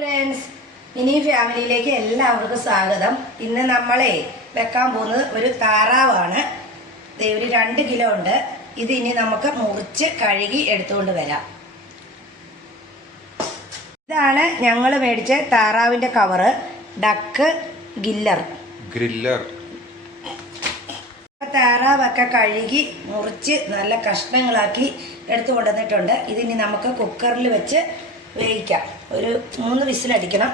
Friends ഇനി ഫാമിലിയിലേക്ക് എല്ലാവർക്കും സ്വാഗതം. ഇന്ന് നമ്മളെ വെക്കാൻ പോകുന്നത് ഒരു താറാവാണ്. ഒരു രണ്ട് കിലോ ഉണ്ട്. ഇത് ഇനി നമുക്ക് മുറിച്ച് കഴുകി എടുത്തുകൊണ്ട് വരാം. ഇതാണ് ഞങ്ങൾ മേടിച്ച താറാവിന്റെ കവറ് ഡക്ക് ഗില്ലർ ഗ്രില്ലർ താറാവൊക്കെ കഴുകി മുറിച്ച് നല്ല കഷ്ണങ്ങളാക്കി എടുത്തു കൊണ്ടുവന്നിട്ടുണ്ട് ഇതിനി നമുക്ക് കുക്കറിൽ വെച്ച് വേവിക്കാം. ഒരു മൂന്ന് വിസിലടിക്കണം.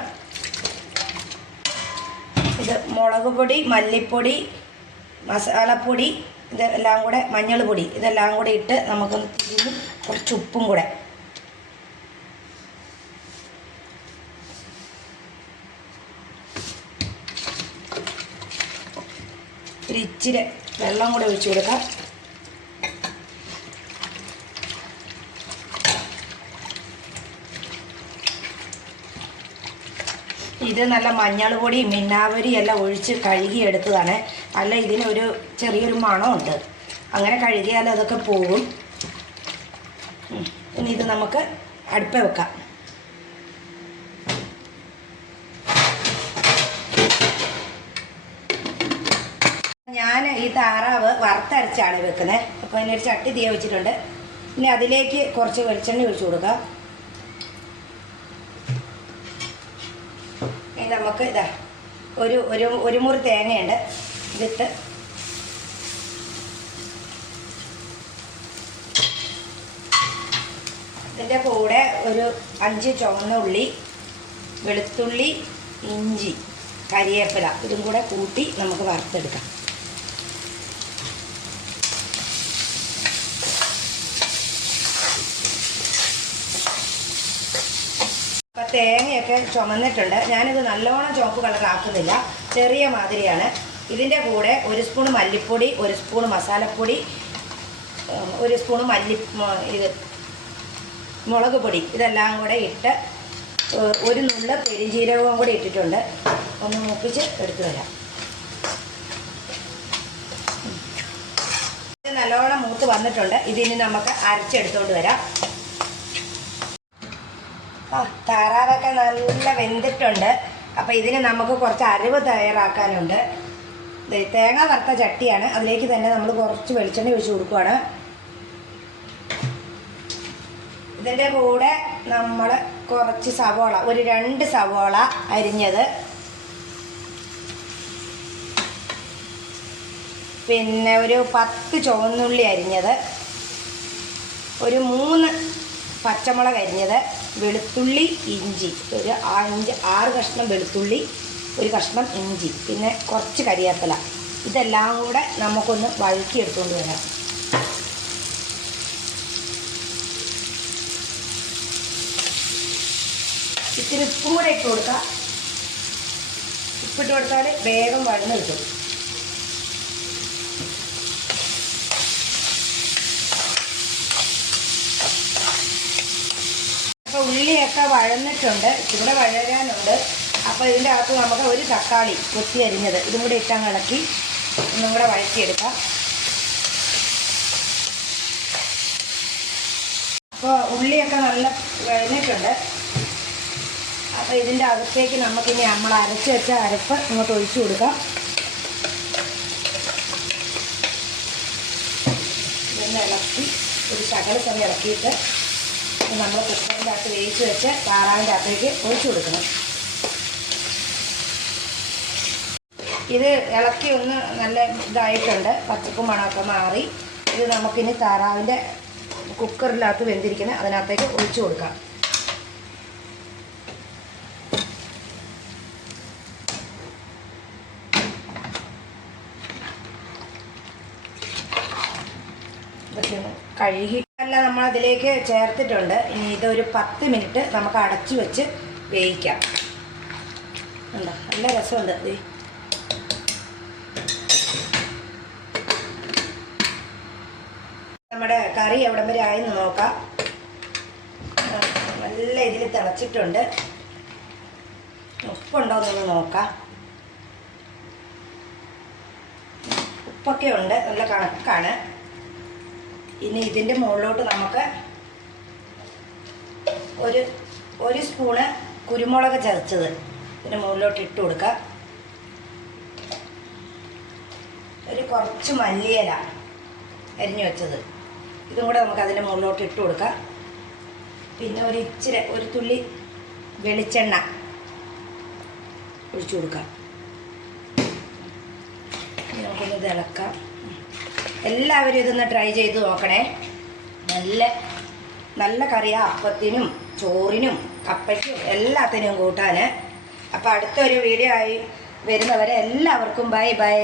ഇത് മുളക് പൊടി മല്ലിപ്പൊടി മസാലപ്പൊടി ഇതെല്ലാം കൂടെ മഞ്ഞൾ പൊടി ഇതെല്ലാം കൂടെ ഇട്ട് നമുക്കൊന്ന് തിരിഞ്ഞ് കുറച്ച് ഉപ്പും കൂടെ. ഒരു ഇച്ചിരി വെള്ളം കൂടെ ഒഴിച്ചു കൊടുക്കാം. ഇത് നല്ല മഞ്ഞൾ മിന്നാവരി എല്ലാം ഒഴിച്ച് കഴുകി എടുത്തതാണ്. അല്ല ഇതിനൊരു ചെറിയൊരു മണമുണ്ട്. അങ്ങനെ കഴുകിയാൽ അതൊക്കെ പോകും. ഇനി ഇത് നമുക്ക് അടുപ്പ വെക്കാം. ഞാൻ ഈ താറാവ് വറുത്തരച്ചാണ് വെക്കുന്നത്. അപ്പോൾ അതിനൊരു ചട്ടി തീയ വെച്ചിട്ടുണ്ട്. ഇനി അതിലേക്ക് കുറച്ച് വെളിച്ചെണ്ണ ഒഴിച്ചു കൊടുക്കാം. നമുക്ക് ഇതാ ഒരു ഒരു ഒരു മുറി തേങ്ങയുണ്ട്. ഇതിട്ട് ഇതിന്റെ കൂടെ ഒരു അഞ്ച് ചുവന്ന ഉള്ളി വെളുത്തുള്ളി ഇഞ്ചി കരിയേപ്പില ഇതും കൂടെ കൂട്ടി നമുക്ക് വറുത്തെടുക്കാം. തേങ്ങയൊക്കെ ചുമന്നിട്ടുണ്ട്. ഞാനിത് നല്ലോണം ചുവപ്പ് കളറാക്കുന്നില്ല ചെറിയ മാതിരിയാണ്. ഇതിന്റെ കൂടെ ഒരു സ്പൂൺ മല്ലിപ്പൊടി ഒരു സ്പൂൺ മസാലപ്പൊടി ഒരു സ്പൂൺ മല്ലി ഇത് മുളക് പൊടി ഇതെല്ലാം കൂടെ ഇട്ട് ഒരു നുള്ള പെരിഞ്ജീരകവും കൂടി ഇട്ടിട്ടുണ്ട്. ഒന്ന് മൂപ്പിച്ച് എടുത്തു വരാം നല്ലോണം മൂത്ത് വന്നിട്ടുണ്ട്. ഇതിന് നമുക്ക് അരച്ചെടുത്തുകൊണ്ട് വരാം. ആ താറാവൊക്കെ നല്ല വെന്തിട്ടുണ്ട്. അപ്പോൾ ഇതിന് നമുക്ക് കുറച്ച് അരിവ് തയ്യാറാക്കാനുണ്ട്. തേങ്ങ വറുത്ത ചട്ടിയാണ്. അതിലേക്ക് തന്നെ നമ്മൾ കുറച്ച് വെളിച്ചെണ്ണ ഒഴിച്ച് കൊടുക്കുകയാണ് ഇതിന്റെ കൂടെ നമ്മൾ കുറച്ച് സവോള ഒരു രണ്ട് സവോള അരിഞ്ഞത്. പിന്നെ ഒരു പത്ത് ചുവന്നുള്ളി അരിഞ്ഞത്. ഒരു മൂന്ന് പച്ചമുളക് അരിഞ്ഞത്. വെളുത്തുള്ളി ഇഞ്ചി. ഒരു അഞ്ച് ആറ് കഷ്ണം വെളുത്തുള്ളി ഒരു കഷ്ണം ഇഞ്ചി. പിന്നെ കുറച്ച് കരിയാപ്പില. ഇതെല്ലാം കൂടെ നമുക്കൊന്ന് വഴുക്കി എടുത്തുകൊണ്ട് വരാം. ഇത്തിരി ഉപ്പും കൂടെ ഇട്ട് കൊടുക്കാം. ഉപ്പിട്ട് കൊടുത്താൽ വേഗം വഴന്ന് കിട്ടും. ഉള്ളിയൊക്കെ വഴന്നിട്ടുണ്ട് ഇവിടെ വഴരാനുണ്ട് അപ്പോൾ ഇതിന്റെ അകത്ത് നമുക്ക് ഒരു തക്കാളി കൊത്തി അരിഞ്ഞത് ഇതും കൂടി ഇട്ടങ്ങ് ഇളക്കി ഒന്നും കൂടെ വഴറ്റിയെടുക്കാം. അപ്പോൾ ഉള്ളിയൊക്കെ നല്ല വഴന്നിട്ടുണ്ട്. അപ്പോൾ ഇതിന്റെ അകത്തേക്ക് നമുക്കിനി നമ്മൾ അരച്ച് വെച്ച അരപ്പ് ഇങ്ങോട്ട് ഒഴിച്ചു കൊടുക്കാം. ഇതൊന്ന് ഇളക്കി ഒരു ശകലം തന്നെ ഇളക്കിയിട്ട് നമ്മൾ കുക്കറിന്റെ അകത്ത് വേവിച്ച് വെച്ച് താറാവിന്റെ അകത്തേക്ക് ഒഴിച്ചു കൊടുക്കണം. ഇത് ഇളക്കി ഒന്ന് നല്ല ഇതായിട്ടുണ്ട്. പച്ചപ്പും മണമൊക്കെ മാറി. ഇത് നമുക്കിനി താറാവിന്റെ കുക്കറിനകത്ത് വെന്തിരിക്കണം അതിനകത്തേക്ക് ഒഴിച്ചു കൊടുക്കാം. ഇതൊക്കെ ഒന്ന് കഴുകി അല്ല നമ്മൾ അതിലേക്ക് ചേർത്തിട്ടുണ്ട്. ഇനി ഇതൊരു പത്ത് മിനിറ്റ് നമുക്ക് അടച്ചു വെച്ച് വേവിക്കാം. ഉണ്ടോ നല്ല രസമുണ്ട് ദേ. നമ്മുടെ കറി എവിടം വരെ ആയെന്ന് നോക്കാം. നല്ല ഇതിൽ തിളച്ചിട്ടുണ്ട്. ഉപ്പുണ്ടോ എന്നൊന്ന് നോക്കാം. ഉപ്പൊക്കെ ഉണ്ട്. നല്ല കണക്കാണ്. ഇനി ഇതിന്റെ മുകളിലോട്ട് നമുക്ക് ഒരു ഒരു സ്പൂണ് കുരുമുളക് ചതച്ചത് ഇതിന്റെ മുകളിലോട്ട് ഇട്ട് കൊടുക്കാം. ഒരു കുറച്ച് മല്ലിയില അരിഞ്ഞു വെച്ചത്. ഇതും കൂടെ നമുക്ക് അതിന്റെ മുകളിലോട്ട് ഇട്ട് കൊടുക്കാം. പിന്നെ ഒരു ഇച്ചിരി ഒരു തുള്ളി വെളിച്ചെണ്ണ ഒഴിച്ചു കൊടുക്കാം. നമുക്കൊന്ന് തിളക്കാം എല്ലാവരും ഇതൊന്ന് ട്രൈ ചെയ്ത് നോക്കണേ. നല്ല നല്ല കറിയാ. അപ്പത്തിനും ചോറിനും കപ്പയ്ക്കും എല്ലാത്തിനും കൂട്ടാൻ അപ്പോൾ അടുത്തൊരു വീഡിയോ ആയി വരുന്നവരെ എല്ലാവർക്കും ബൈ ബൈ